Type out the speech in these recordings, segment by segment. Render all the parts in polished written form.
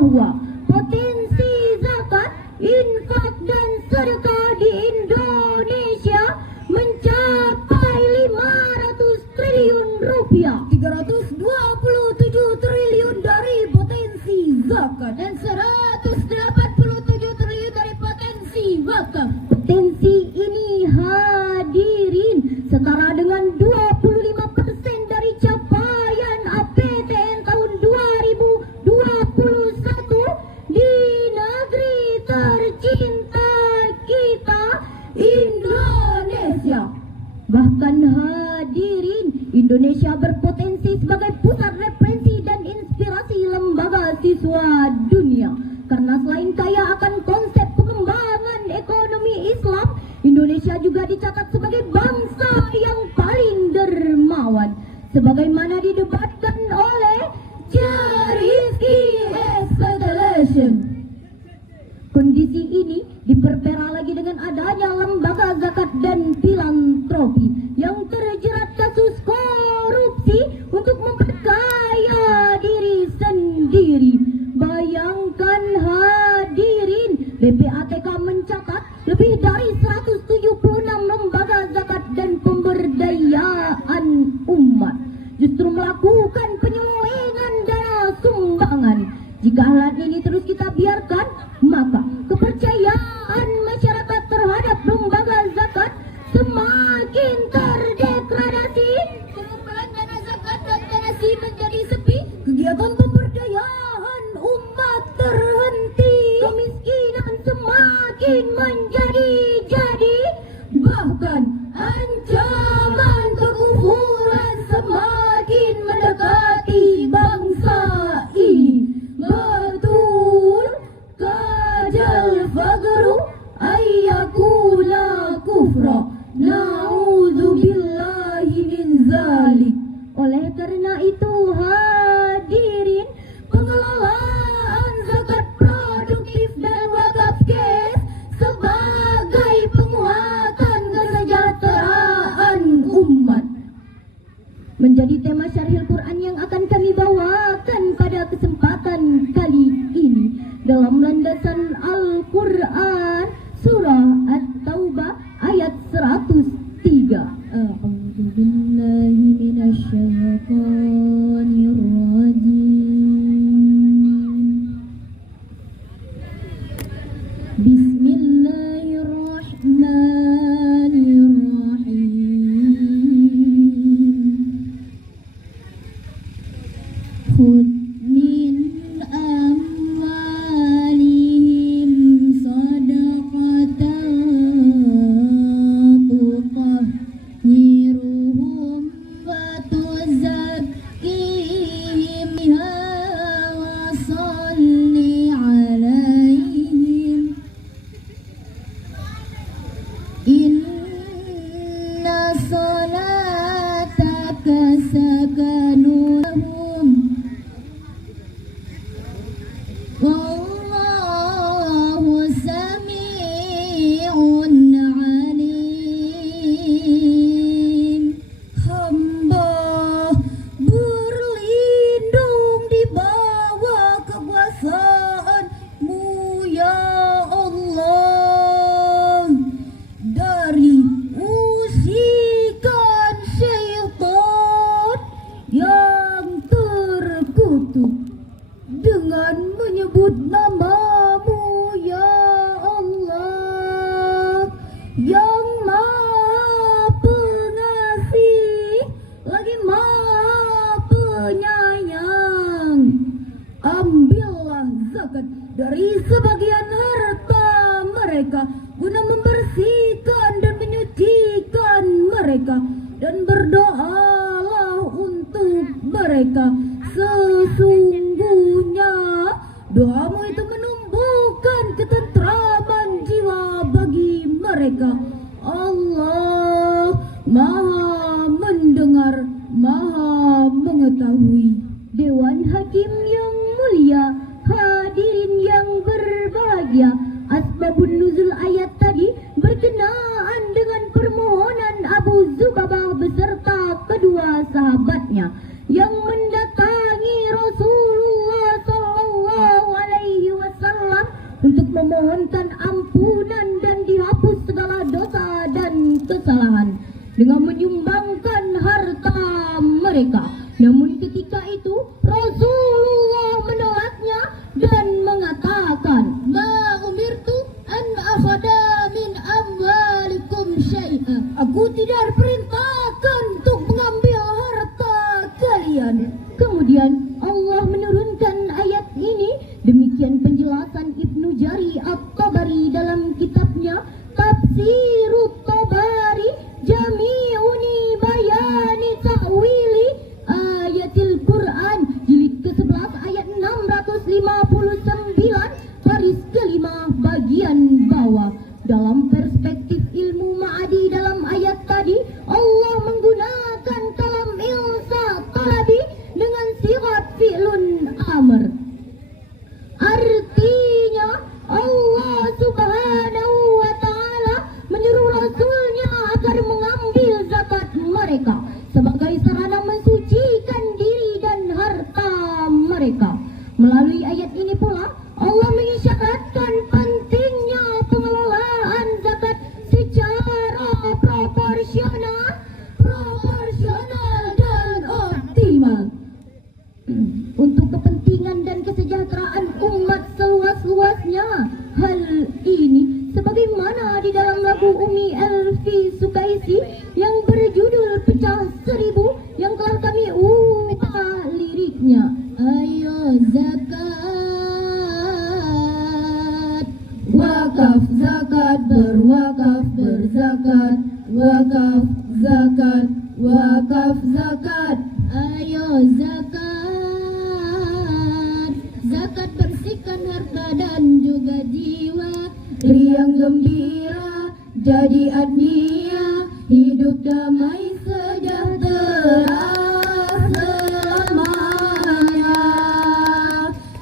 bahwa potensi zakat, infak dan sedekah di Indonesia mencapai 500 triliun rupiah. 327 triliun dari potensi zakat dan 187 triliun dari potensi wakaf. Potensi ini hadirin setara dengan 25% dari capaian APTN tahun 2021 di negeri tercinta kita, Indonesia. Bahkan hadirin, Indonesia berpotensi sebagai pusat referensi dan inspirasi lembaga siswa dunia. Karena selain kaya akan konsep pengembangan ekonomi Islam, Indonesia juga dicatat sebagai bangsa yang paling dermawan, sebagaimana didebatkan oleh Rizky Expectation. Kondisi ini diperparah lagi dengan adanya lembaga zakat dan filantropi yang terjerat kasus korupsi untuk memperkaya diri sendiri. Bayangkan hadirin, BPATK mencatat lebih dari 176 lembaga zakat dan pemberdayaan umat justru melakukan penyelewengan dana sumbangan. Jika hal ini terus kita biarkan, maka kepercayaan masyarakat terhadap lembaga zakat semakin terdegradasi. Pengumpulan dana zakat dan donasi menjadi sepi, kegiatan pemberdayaan umat terhenti, kemiskinan semakin menjadi-jadi, bahkan ancaman kekufuran semakin mendekati bangsa ini. Betul, kajal fagru ayyakuna kufra, na'udzubillahi min zalik. Oleh karena itu hadirin, pengelolaan zakat produktif dan wakaf cash sebagai penguatan kesejahteraan umat menjadi tema Syarhil Quran yang akan kami bawakan pada kesempatan kali ini dalam landasan Al-Quran surah At-Taubah ayat 103. A'udzu billahi minasyaitonir rajim. Bismillahirrahmanirrahim. Khudh min amwalihim sadaqatan tutahhiruhum wa tuzakkihim biha wa shalli alaihim inna salataka sakanun lahum wallahu sami'un alim. Hamba berlindung di bawah kekuasaan-Mu ya Allah dari usikan syaitan yang terkutuk dengan menyebut nama-Mu ya Allah yang Maha Pengasih lagi Maha Penyayang. Ambillah zakat dari sebagian harta mereka guna membersihkan dan menyucikan mereka, dan berdoalah untuk mereka. Sesungguhnya doamu itu menumbuhkan ketentraman jiwa bagi mereka. Allah Maha mendengar, Maha mengetahui. Dewan Hakim yang mulia, hadirin yang berbahagia, asbabun nuzul ayat tadi berkenaan dengan permohonan Abu Zubabah beserta kedua sahabatnya yang mendatangi Rasulullah SAW memohonkan ampunan dan dihapus segala dosa dan kesalahan dengan menyumbangkan harta mereka. Namun ketika itu Rasulullah menolaknya dan mengatakan, "Ma umirtu an akhada min amwalikum syai'a." Aku tidak diperintahkan untuk mengambil harta kalian. Kemudian Allah menurunkan ayat ini. Demikian penjelasan Ibnu Jari At-Tabari dalam kitabnya Tafsirut Tabari Jami'uni Bayani Ta'wili Ayatil Quran, jilid ke-11 ayat 659 baris kelima bagian bawah. Dalam perspektif ilmu ma'adi dalam ayat tadi, Allah menggunakan kalam ilsa talabi dengan sigat fi'lun amr. Artinya Allah subhanahu wa ta'ala menyuruh Rasulnya agar mengambil zakat mereka sebagai sarana mensucikan diri dan harta mereka. Melalui ayat ini pula Allah mengisyaratkan pentingnya pengelolaan zakat secara proporsional dan optimal untuk kepentingan dan kesejahteraan umat seluas-luasnya. Hal ini sebagaimana di dalam lagu Umi Elfi Sukaisi yang berjudul Pecah Seribu yang telah kami ubah liriknya. Ayo zakat, wakaf zakat, berwakaf berzakat, wakaf zakat, wakaf zakat. Ayo zakat, zakat bersihkan harta dan juga jiwa, riang gembira jadi adnia, hidup damai sejahtera selamanya.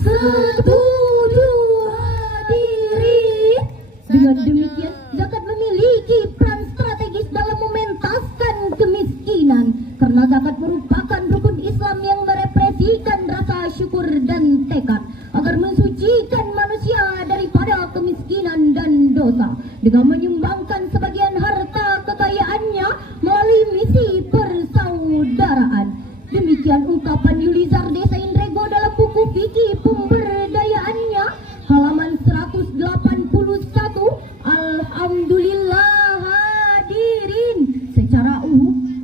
Setuju hadirin? Dengan demikian zakat memiliki peran strategis dalam mementaskan kemiskinan, karena zakat merupakan rukun Islam yang merepresikan rasa syukur dan tekad agar mensucikan manusia daripada kemiskinan dan dosa dengan menyumbangkan sebagian harta kekayaannya melalui misi persaudaraan. Demikian ungkapan Yulizar Desa Indrego dalam buku fikih pemberdayaannya halaman 181. Alhamdulillah hadirin, secara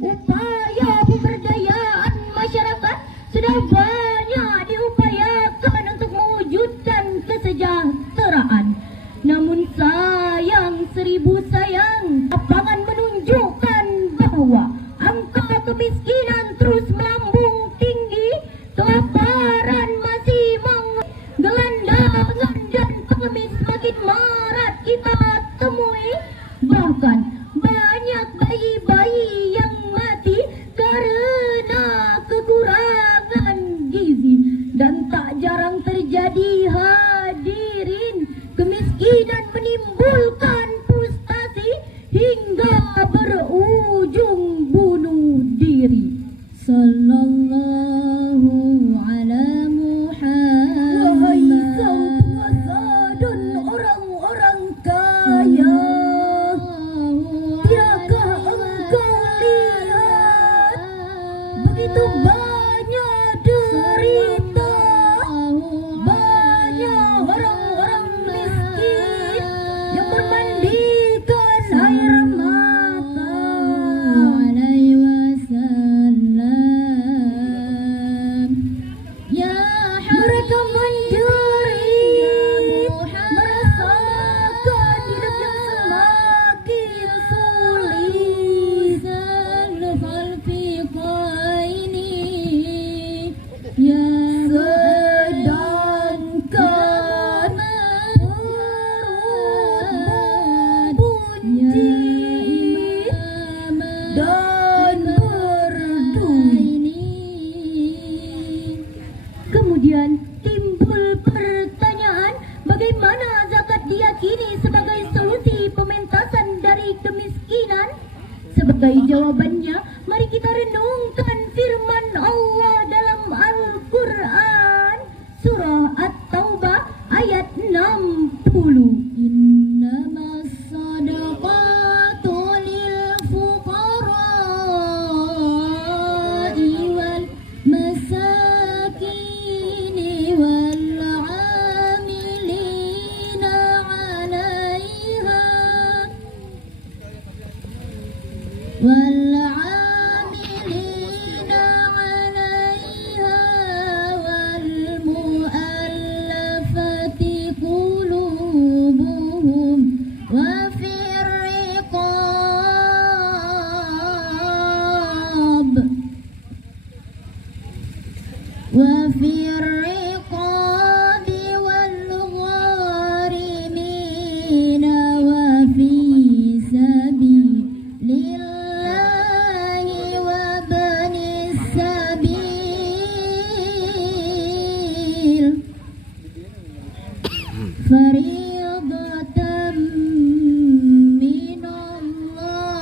upaya pemberdayaan masyarakat sudah banyak diupayakan untuk mewujudkan kesejahteraan. Namun sayang, seribu sayang, lapangan menunjukkan bahwa angka kemiskinan terus melambung tinggi, kelaparan masih menggelandang dan pengemis makin marak kita temui. Bahkan banyak bayi-bayi yang mati karena kekurangan gizi, dan tak jarang terjadi hadirin kemiskinan menimbulkan frustasi hingga berujung bunuh diri. Sallallahu ala Muhammad. Wahai sang penguasa dan orang-orang kaya, tidakkah engkau lihat begitu banyak derita, banyak orang-orang miskin yang bermandikan air mata. Alaihi wasallam. Ya mereka menjerit, merasakan hidup yang semakin sulit. Salfal fi qaini, ya sedangkan perut bunyi dan berdui. Kemudian timbul pertanyaan, bagaimana zakat diyakini sebagai solusi pementasan dari kemiskinan? Sebagai jawabannya, mari kita renungkan firman Allah dalam Al-Quran, surah At-Taubah ayat 60. والعاملين عليها والمؤلفة قلوبهم وفي الرقاب والغارمين وفي سبيل الله وابن السبيل فريضة من الله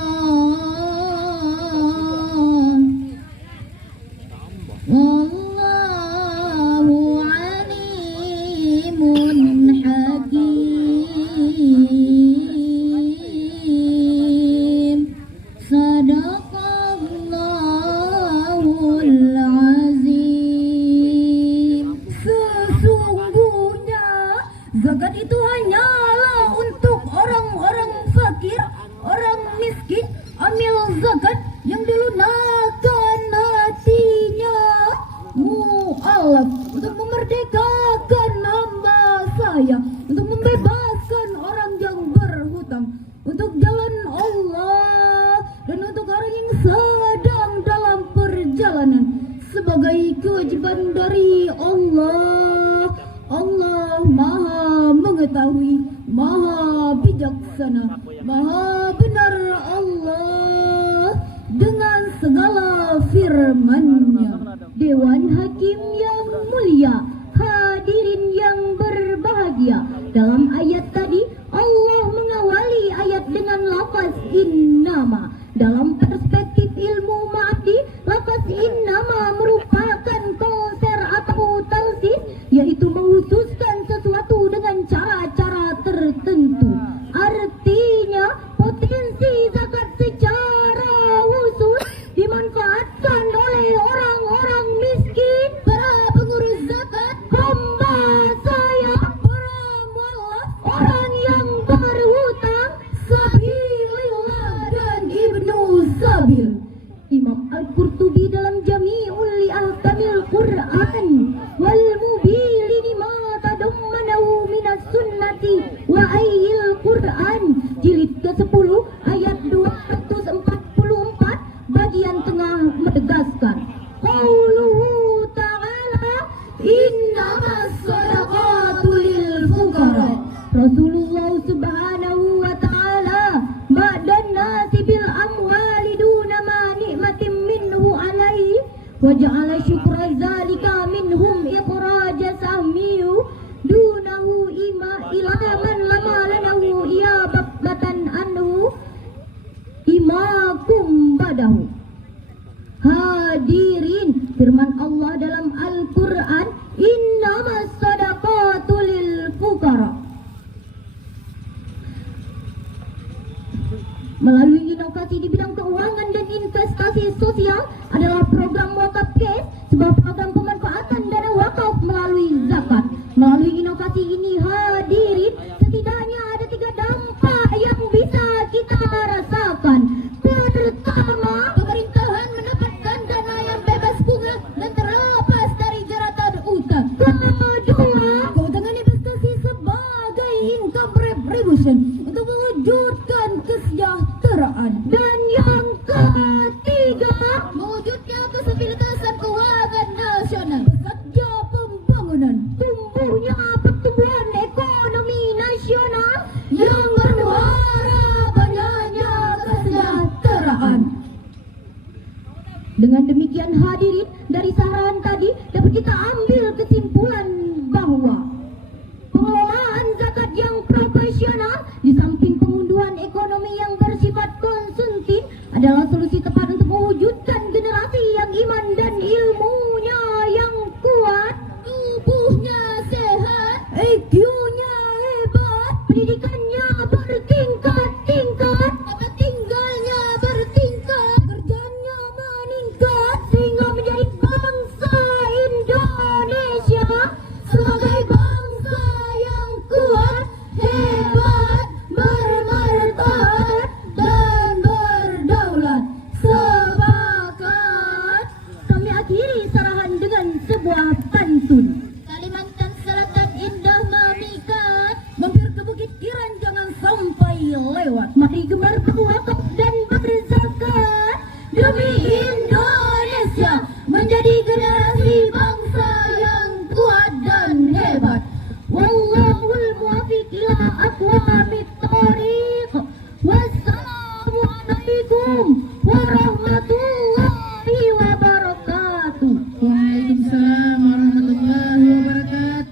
والله عليم حكيم صدق Allahul Azim. Sesungguhnya zakat itu hanyalah untuk orang-orang fakir, orang miskin. Amil zakat yang dilunakkan hatinya mu'alaf untuk memerdekakan hamba saya, untuk membebaskan orang yang berhutang untuk jalan Allah, dan untuk orang yang sedang dalam perjalanan sebagai kewajiban dari Allah. Allah Maha mengetahui, Maha bijaksana, Maha benar Allah dengan segala firman-Nya. Dewan Hakim yang mulia, hadirin yang berbahagia, dalam ayat tadi Allah mengawali ayat dengan lafaz innama. Dalam perspektif ilmu ma'adi, lafaz innama merupakan konser atau talsis, yaitu menghususkan sesuatu dengan cara-cara tertentu. Artinya potensi zakat secara khusus dimanfaatkan oleh orang-orang miskin, para pengurus zakat, hamba saya, para mualaf, orang yang berhutang, sabilillah dan ibnu sabil. Imam Al-Qurtubi dalam Jami'ul li Ahkamil Qur'an wal Mubin ma tadammanahu minas sunnati wa ayyil Qur'an, jilid ke-10 ayat 244 bagian tengah menegaskan qauluhu ta'ala innamas shadaqatu lil fuqara. Rasulullah subhanahu wa ta'ala ba'dan nasi bil amwali duna ma ni'matin minhu alaihi wa ja'ala syukra zalika minhum ikhraja sahmiyu dunahu ima ilaman lama lanahu iya babbatan anhu imakum badahu. Hadirin, firman Allah dalam Al-Quran, innamas shadaqatu lil fuqara. Melalui inovasi di bidang keuangan dan investasi sosial adalah program wakaf cash, sebuah program pemanfaatan dana wakaf melalui zakat. Melalui inovasi ini hadirin, setidaknya ada 3 dampak yang bisa kita rasakan. Pertama, pemerintahan mendapatkan dana yang bebas bunga dan terlepas dari jeratan utang. Kedua, keuntungan investasi sebagai income retribution untuk mewujudkan kesejahteraan. Dan yang ketiga, mewujudnya kestabilitasan keuangan nasional, pesatnya pembangunan, tumbuhnya pertumbuhan ekonomi nasional yang bermuara banyaknya kesejahteraan. Dengan demikian hadirin, dari saran tadi dapat kita ambil kesimpulan bahwa pengelolaan zakat yang profesional di samping pengunduhan ekonomi yang bersifat konsumtif adalah solusi tepat untuk mewujudkan generasi yang iman dan ilmunya yang kuat, tubuhnya sehat, IQ-nya hebat, pendidikannya bertingkat-tingkat, tempat tinggalnya bertingkat, kerjanya meningkat, sehingga menjadi bangsa Indonesia sebagai bangsa yang kuat, hebat, bermartabat dan berdaulat. gemar berwakaf dan berzakat demi Indonesia menjadi generasi bangsa yang kuat dan hebat. Wallahul muwaffiq ila aqwamit thoriq. Wassalamualaikum warahmatullahi